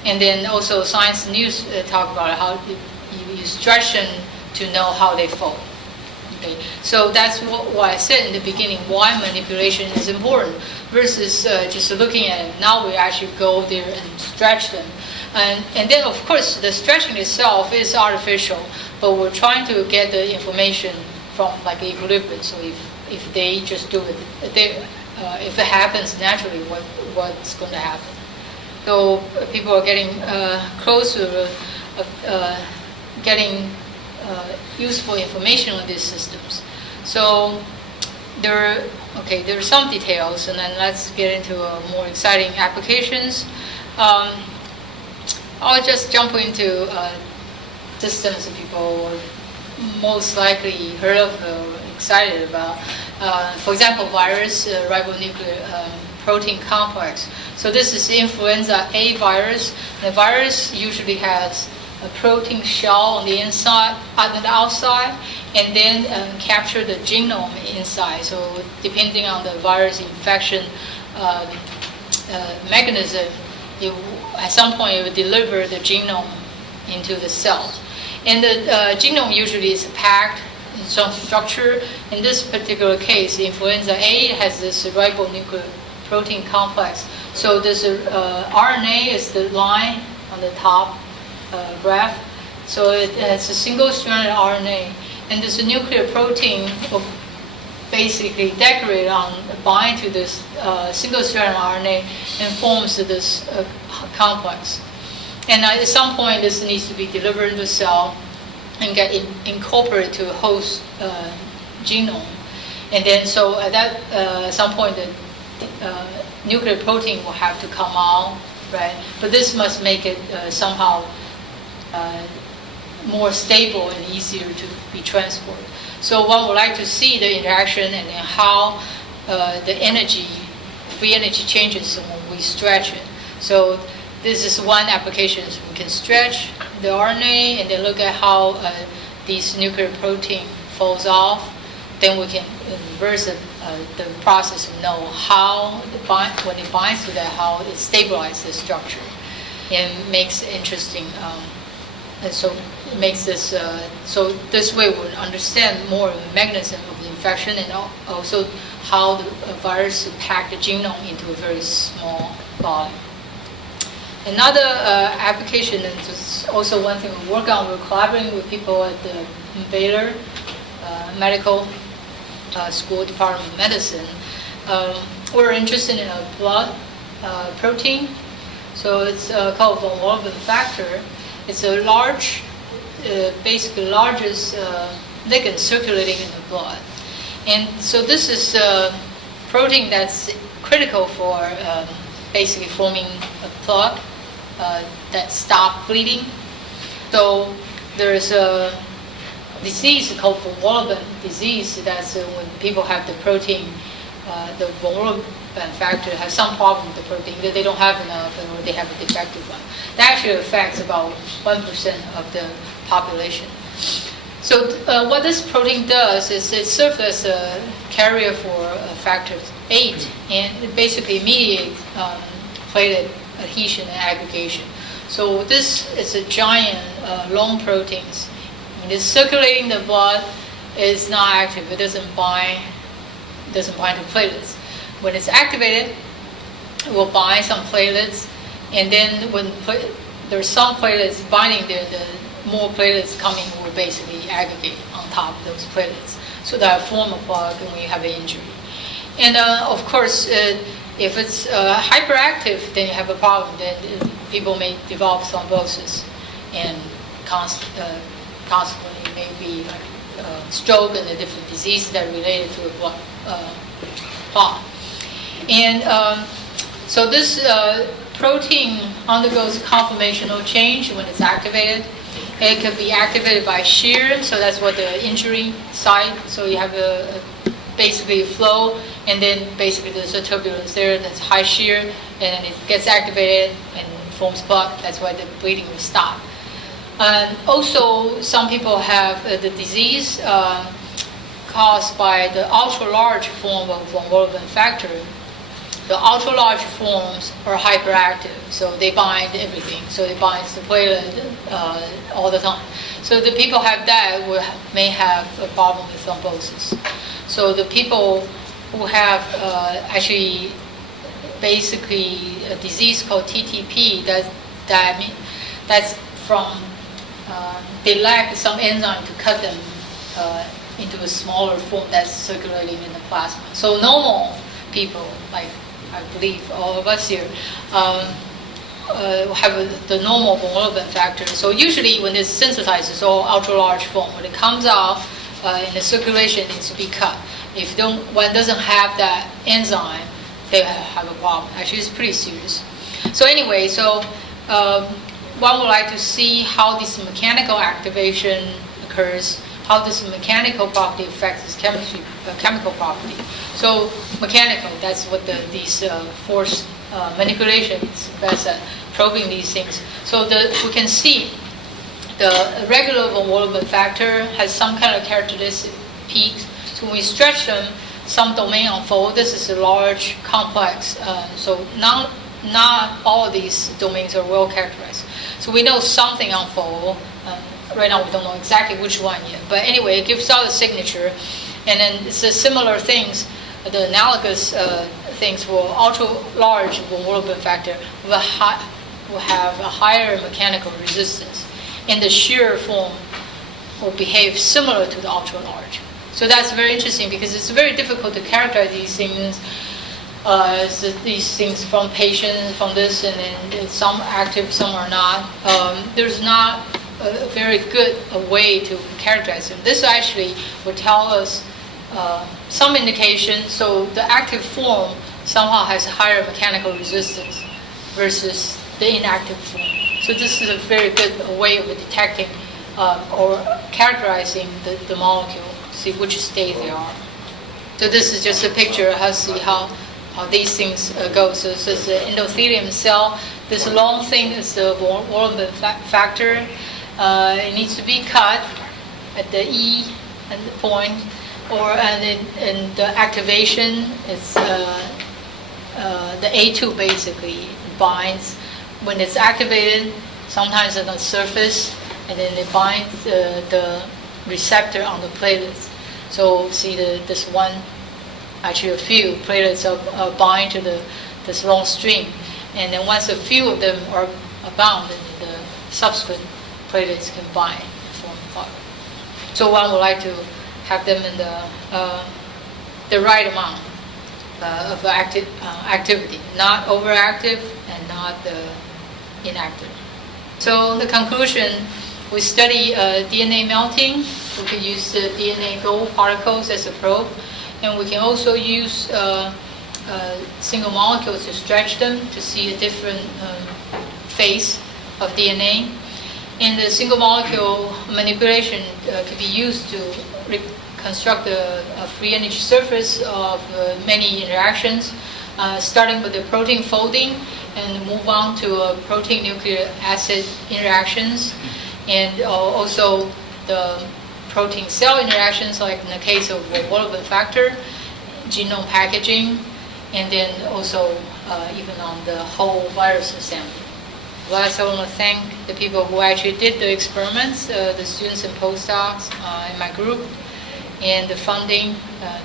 And then also Science News talk about how you stretch them to know how they fold. Okay, so that's what I said in the beginning, why manipulation is important versus just looking at it. Now we actually go there and stretch them. And then of course the stretching itself is artificial, but we're trying to get the information from like equilibrium. So if if they just do it. If it happens naturally, what's going to happen? So people are getting close to getting useful information on these systems. So there are some details, and then let's get into more exciting applications. I'll just jump into systems that people most likely heard of or excited about. For example, virus, ribonucleic protein complex. So this is influenza A virus. The virus usually has a protein shell on the inside, on the outside, and then capture the genome inside. So depending on the virus infection mechanism, at some point it will deliver the genome into the cell. And the genome usually is packed in some structure. In this particular case, influenza A has this ribonucleic protein complex. So this RNA is the line on the top graph. So it has a single-stranded RNA, and this nuclear protein will basically decorate bind to this single-stranded RNA and forms this complex. And at some point, this needs to be delivered to the cell and get incorporated to a host genome. And then, so at some point, the nuclear protein will have to come out, right? But this must make it somehow more stable and easier to be transported. So one would like to see the interaction and then how the free energy changes when we stretch it. So this is one application. So we can stretch the RNA and then look at how these nuclear protein falls off. Then we can reverse the process and know how when it binds to that, how it stabilizes the structure and makes interesting. And so it makes this so this way we'll understand more of the mechanism of the infection and also how the virus pack the genome into a very small volume. Another application, and this is also one thing we work on, we're collaborating with people at the Baylor Medical School Department of Medicine. We're interested in a blood protein. So it's called von Willebrand factor. It's a large, basically largest ligand circulating in the blood. And so this is a protein that's critical for basically forming a plug that stops bleeding. So there's a disease called von Willebrand disease. That's when people have the protein, the von Willebrand factor has some problem with the protein, that they don't have enough or they have a defective one. That actually affects about 1% of the population. So what this protein does is it serves as a carrier for factor 8, and it basically mediates platelet adhesion and aggregation. So this is a giant long proteins. When it's circulating the blood, it's not active. It doesn't bind to platelets. When it's activated, it will bind some platelets, and then when there's some platelets binding there, the more platelets coming will basically aggregate on top of those platelets, so that form a plug when you have an injury. And of course, if it's hyperactive, then you have a problem. Then people may develop thrombosis, and consequently maybe like stroke and the different diseases that are related to a blood clot. And so this protein undergoes conformational change when it's activated. It can be activated by shear, so that's what the injury site. So you have basically a flow, and then basically there's a turbulence there that's high shear, and it gets activated and forms plaque. That's why the bleeding will stop. And also, some people have the disease caused by the ultra-large form of von Willebrand factor. The ultra-large forms are hyperactive, so they bind everything. So they bind the platelet all the time. So the people have that may have a problem with thrombosis. So the people who have actually basically a disease called TTP, that's from they lack some enzyme to cut them into a smaller form that's circulating in the plasma. So normal people, like I believe all of us here, have the normal von Willebrand factor. So usually when it's synthesized, it's all ultra-large form. When it comes out in the circulation, it needs to be cut. If one doesn't have that enzyme, they have a problem. Actually, it's pretty serious. So anyway, one would like to see how this mechanical activation occurs, how this mechanical property affects this chemical property. So mechanical, that's what these force manipulations, that's probing these things. So we can see the regular von Willebrand factor has some kind of characteristic peaks. So when we stretch them, some domain unfold. This is a large complex. So not all of these domains are well characterized. So we know something unfold. Right now we don't know exactly which one yet. But anyway, it gives out a signature. And then it's similar things, the analogous things for ultra-large von Willebrand factor will have a higher mechanical resistance. And the shear form will behave similar to the ultra-large. So that's very interesting because it's very difficult to characterize these things. These things from patients, from this, and then some active, some are not. There's not a very good way to characterize them. This actually will tell us some indication. So the active form somehow has a higher mechanical resistance versus the inactive form. So this is a very good way of detecting or characterizing the molecule, see which state they are. So this is just a picture how to see how these things go. So this is the endothelium cell. This long thing is the von Willebrand factor. It needs to be cut at the E and the point, and the activation is the A2 basically binds. When it's activated, sometimes on the surface, and then it binds the receptor on the platelets. So see this one, actually a few platelets are bind to this long string, and then once a few of them are bound, then the subsequent platelets can bind and form part. So one would like to have them in the right amount of activity, not overactive and not inactive. So the conclusion, we study DNA melting. We can use the DNA gold particles as a probe, and we can also use single molecules to stretch them to see a different phase of DNA. And the single molecule manipulation can be used to reconstruct a free energy surface of many interactions, starting with the protein folding and move on to protein nucleic acid interactions, and also the protein cell interactions, like in the case of von Willebrand factor, genome packaging, and then also even on the whole virus assembly. Last, I want to thank the people who actually did the experiments, the students and postdocs in my group, and the funding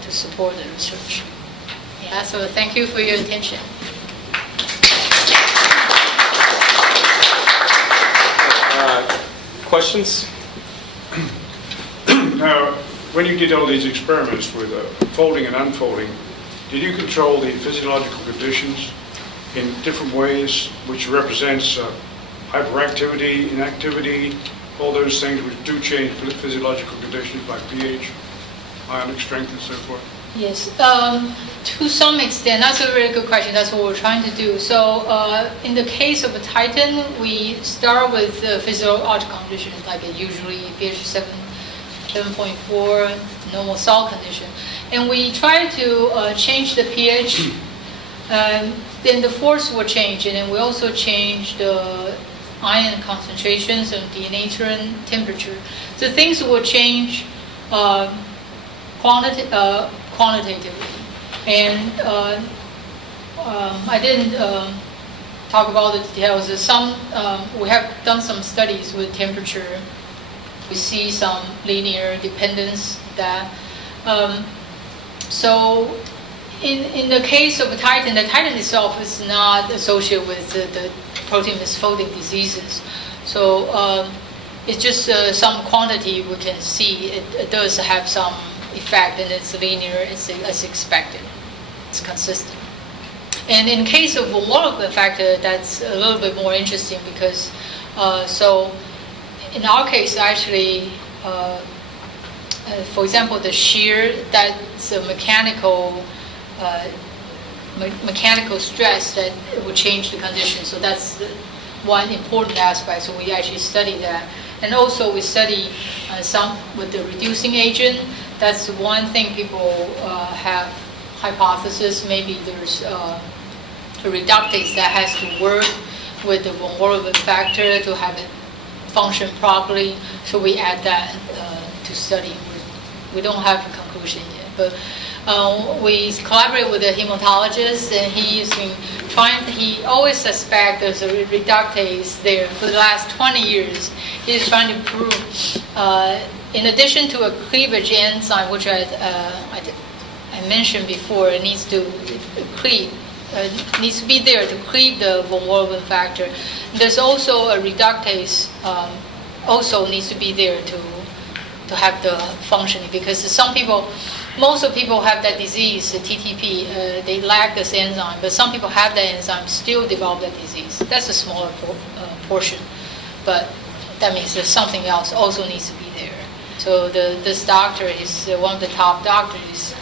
to support the research. Yeah, so thank you for your attention. Questions? Now, when you did all these experiments with folding and unfolding, did you control the physiological conditions in different ways, which represents hyperactivity, inactivity, all those things which do change physiological conditions like pH, ionic strength, and so forth? Yes, to some extent, that's a very good question. That's what we're trying to do. So in the case of a Titan, we start with physiological conditions, like usually pH 7.4, normal salt condition. And we try to change the pH, then the force will change, and then we also change the ion concentrations and denaturing temperature. So things will change quantitatively. And I didn't talk about the details. We have done some studies with temperature. We see some linear dependence that. So in the case of the Titan itself is not associated with the protein misfolding diseases. So it's just some quantity we can see. It does have some effect, and it's linear. It's as expected. It's consistent. And in case of von Willebrand factor, that's a little bit more interesting because so in our case, actually, for example, the shear, that's a mechanical stress that will change the condition. So that's one important aspect. So we actually study that. And also we study some with the reducing agent. That's one thing people have hypothesis. Maybe there's a reductase that has to work with the von Willebrand factor to have it function properly. So we add that to study. We don't have a conclusion yet, but we collaborate with a hematologist, and he's been trying. He always suspects there's a reductase there for the last 20 years. He's trying to prove, in addition to a cleavage enzyme, which I mentioned before, it needs to cleave. Needs to be there to cleave the von Willebrand factor. There's also a reductase also needs to be there to have the functioning, because some people, most of people have that disease, the TTP, they lack this enzyme, but some people have that enzyme, still develop that disease. That's a smaller portion, but that means there's something else also needs to be there. So this doctor is one of the top doctors,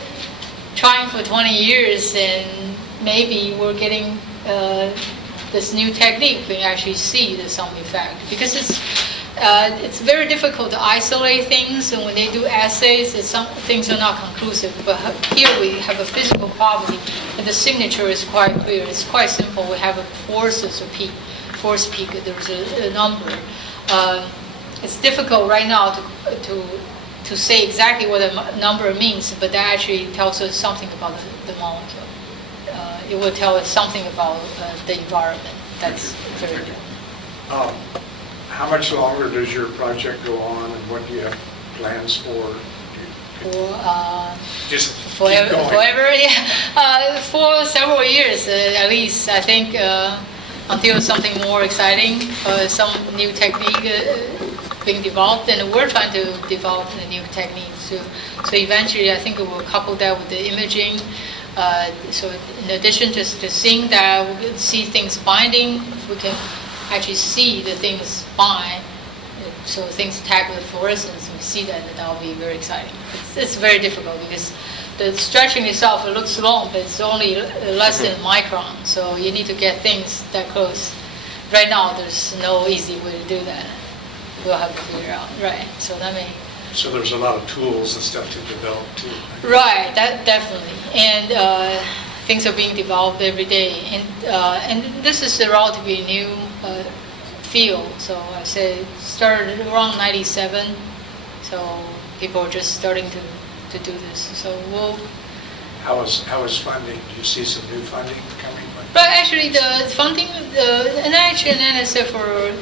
trying for 20 years, and maybe we're getting this new technique, we actually see there's some effect, because it's very difficult to isolate things, and when they do assays, some things are not conclusive. But here we have a physical property, and the signature is quite clear. It's quite simple. We have a force peak. There's a number. It's difficult right now to say exactly what a number means, but that actually tells us something about the molecule. It will tell us something about the environment. That's very good. How much longer does your project go on, and what do you have plans for? Just keep going. Forever, yeah. For several years at least, I think, until something more exciting, some new technique being developed, and we're trying to develop a new technique. So eventually, I think we will couple that with the imaging. So in addition to seeing that, we will see things binding. If we can actually see the things bind, so things tag with fluorescence, we see that will be very exciting. It's very difficult because the stretching itself, it looks long, but it's only less than a micron, so you need to get things that close. Right now, there's no easy way to do that. We'll have to figure out. Right, so that may... So there's a lot of tools and stuff to develop too. Right, that definitely. And things are being developed every day. And this is a relatively new field. So I say started around 97. So people are just starting to do this. So we'll... How is funding? Do you see some new funding coming? But actually the funding, the NIH and NSF are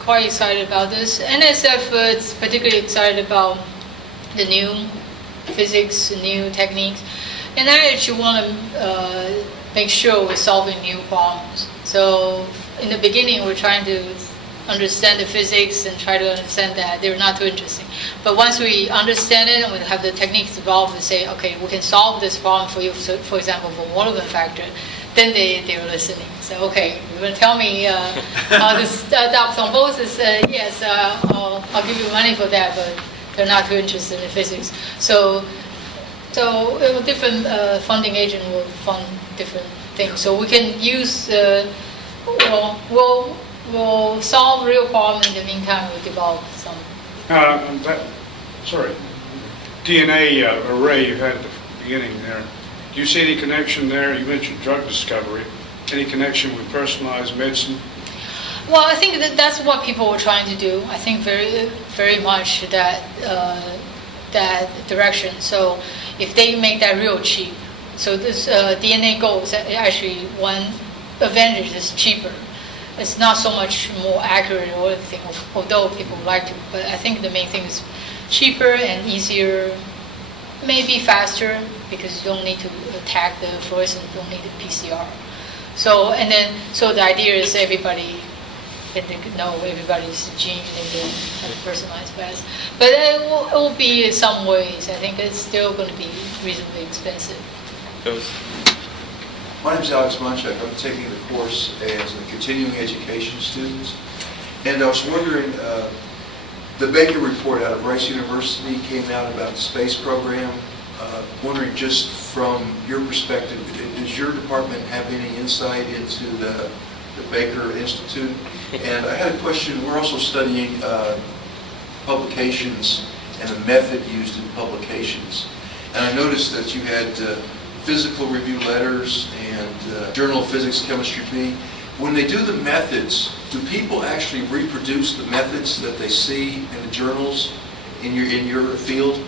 quite excited about this. NSF is particularly excited about the new physics, new techniques. And I actually want to make sure we're solving new problems. So in the beginning, we're trying to understand the physics and try to understand that. They're not too interesting. But once we understand it and we have the techniques developed and say, okay, we can solve this problem for you, so for example, von Willebrand factor, then they're listening. So, okay, you're going to tell me how to adopt on both. Yes, I'll give you money for that, but they're not too interested in physics. So different funding agent will fund different things. So we can use, we'll solve real problems. In the meantime, we'll develop some. DNA array you had at the beginning there. Do you see any connection there? You mentioned drug discovery. Any connection with personalized medicine? Well, I think that's what people were trying to do. I think very, very much that direction. So if they make that real cheap, so this DNA goes actually one advantage is cheaper. It's not so much more accurate or anything, although people like to. But I think the main thing is cheaper and easier, maybe faster, because you don't need to attack the fluorescence, you don't need the PCR. So the idea is everybody and they could know everybody's gene and then have a personalized pass. But it will be in some ways. I think it's still going to be reasonably expensive. My name is Alex Monchak. I'm taking the course as a continuing education student. And I was wondering, the Baker report out of Rice University came out about the space program. Wondering just from your perspective, does your department have any insight into the Baker Institute? And I had a question. We're also studying publications and the method used in publications. And I noticed that you had physical review letters and Journal of Physics, Chemistry B. When they do the methods, do people actually reproduce the methods that they see in the journals in your field?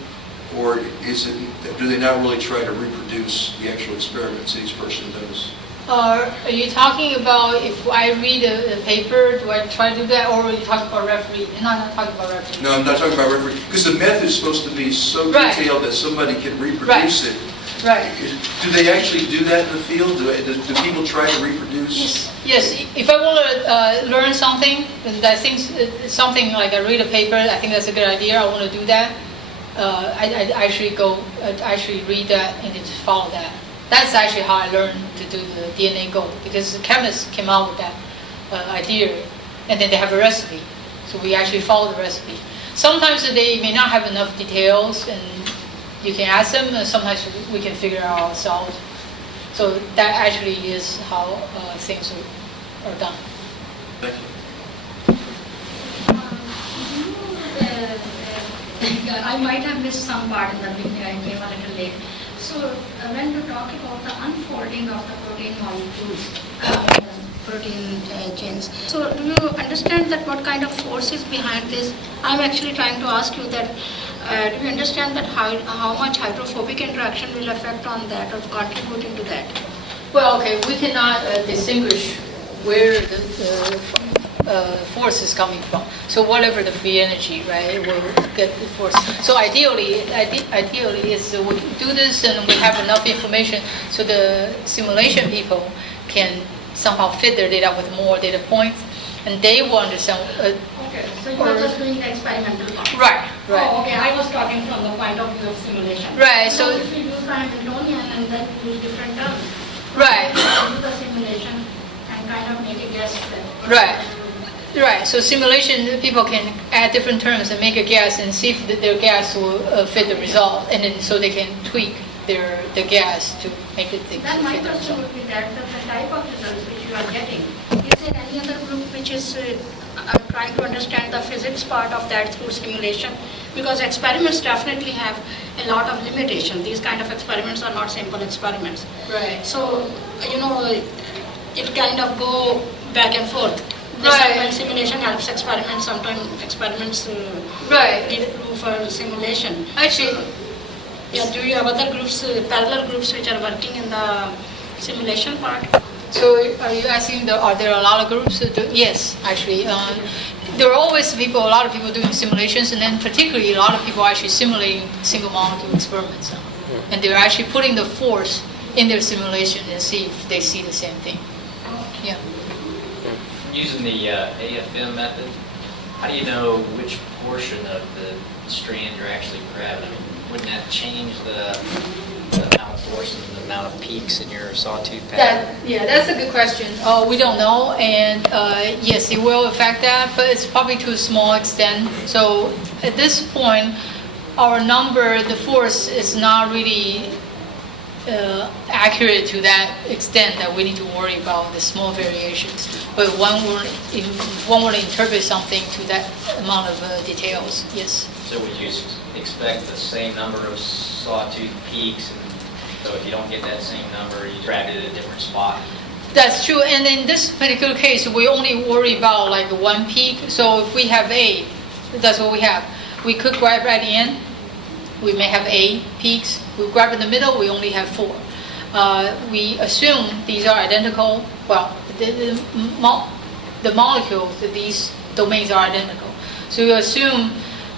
Or do they not really try to reproduce the actual experiments each person does? Are you talking about if I read a paper, do I try to do that, or are you talking about referee? You're not talking about referee. No, I'm not talking about referee, because the method is supposed to be so detailed that somebody can reproduce it. Right. Do they actually do that in the field? Do people try to reproduce? Yes. If I want to learn something, and I think something like I read a paper, I think that's a good idea. I want to do that. I actually read that and then follow that. That's actually how I learned to do the DNA Go, because the chemists came out with that idea, and then they have a recipe. So we actually follow the recipe. Sometimes they may not have enough details, and you can ask them, and sometimes we can figure it out ourselves. So that actually is how things are done. Thank you. I might have missed some part in the beginning. I came a little late. So when you talk about the unfolding of the protein molecules, protein chains, so do you understand that what kind of force is behind this? I'm actually trying to ask you that, do you understand that how much hydrophobic interaction will affect on that or contributing to that? Well, okay, we cannot distinguish where the force is coming from. So whatever the free energy, right, will get the force. So ideally is we do this and we have enough information so the simulation people can somehow fit their data with more data points, and they will understand. Okay, so you are just doing the experimental part. Right. Oh, okay, I was talking from the point of view of simulation. Right. So if you use the Hamiltonian and then use different terms. Right. Do the simulation and kind of make a guess. Right. So simulation, people can add different terms and make a guess and see if their guess will fit the result, and then so they can tweak the guess to make it fit. Then my question would be that the type of results which you are getting, is there any other group which is trying to understand the physics part of that through simulation? Because experiments definitely have a lot of limitation. These kind of experiments are not simple experiments. Right. So, it kind of go back and forth. Right. Sometimes simulation helps experiments, sometimes experiments give proof for simulation. Actually, do you have other groups, parallel groups which are working in the simulation part? so are you asking, are there a lot of groups? Yes, actually. There are always a lot of people doing simulations, and then particularly a lot of people actually simulating single molecule experiments. And they're actually putting the force in their simulation and see if they see the same thing. Yeah. Using the AFM method, how do you know which portion of the strand you're actually grabbing? I mean, wouldn't that change the amount of force and the amount of peaks in your sawtooth pattern? That's a good question. We don't know, and yes, it will affect that, but it's probably to a small extent. So at this point, our number, the force, is not really accurate to that extent that we need to worry about the small variations. But if one were to interpret something to that amount of details, yes. So would you expect the same number of sawtooth peaks? And so if you don't get that same number, you grab it at a different spot? That's true. And in this particular case, we only worry about like one peak. So if we have A, that's what we have. We could grab at the end. We may have A peaks. We grab in the middle, we only have 4. We assume these are identical. Well, the molecules, these domains are identical. So we assume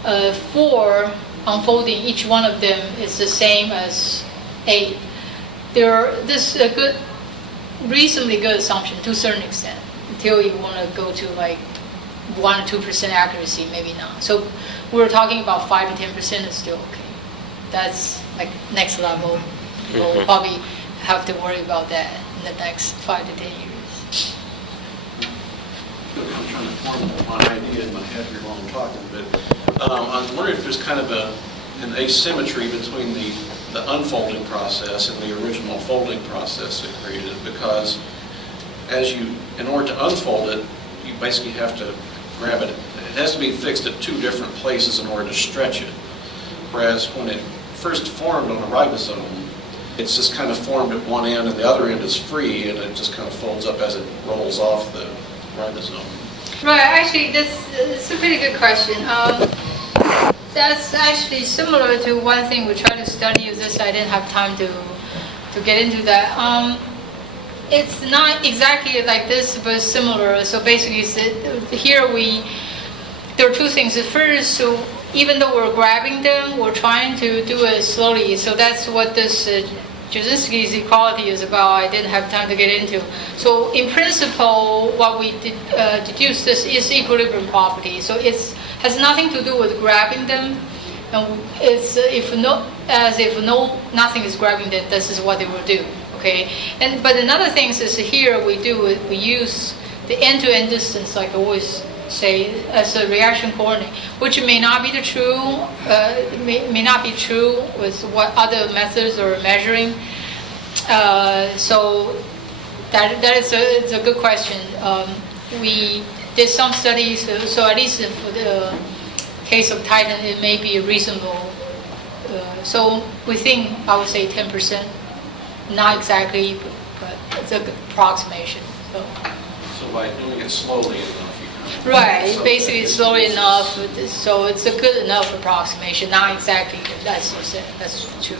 4 unfolding, each one of them is the same as 8. This is a reasonably good assumption to a certain extent, until you want to go to like 1 or 2% accuracy, maybe not. So we're talking about 5 to 10% is still okay. That's like next level. We'll probably have to worry about that in the next 5 to 10 years. I'm trying to form my idea in my head here while I'm talking, but I'm wondering if there's kind of an asymmetry between the unfolding process and the original folding process that created it, because in order to unfold it, you basically have to grab it. It has to be fixed at 2 different places in order to stretch it. Whereas when it first formed on a ribosome, it's just kind of formed at one end and the other end is free, and it just kind of folds up as it rolls off the ribosome. Right, actually, that's a pretty good question. That's actually similar to one thing we try to study. This I didn't have time to get into that. It's not exactly like this, but similar. So basically, here there are 2 things. The first, so even though we're grabbing them, we're trying to do it slowly. So that's what this Jasinski's equality is about. I didn't have time to get into. So in principle, what we deduce this is equilibrium property. So it has nothing to do with grabbing them. And it's nothing is grabbing them, this is what they will do. Okay. But another thing is here we use the end-to-end distance, like I always say, as a reaction coordinate, which may not be may not be true with what other methods are measuring. So that is it's a good question. We did some studies, so at least for the case of Titan, it may be reasonable. So we think, I would say 10%, not exactly, but it's an approximation. So by doing it slowly enough, you kind of... Right, basically slowly enough, so it's a good enough approximation, not exactly, that's true.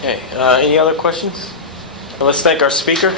Okay, any other questions? Well, let's thank our speaker.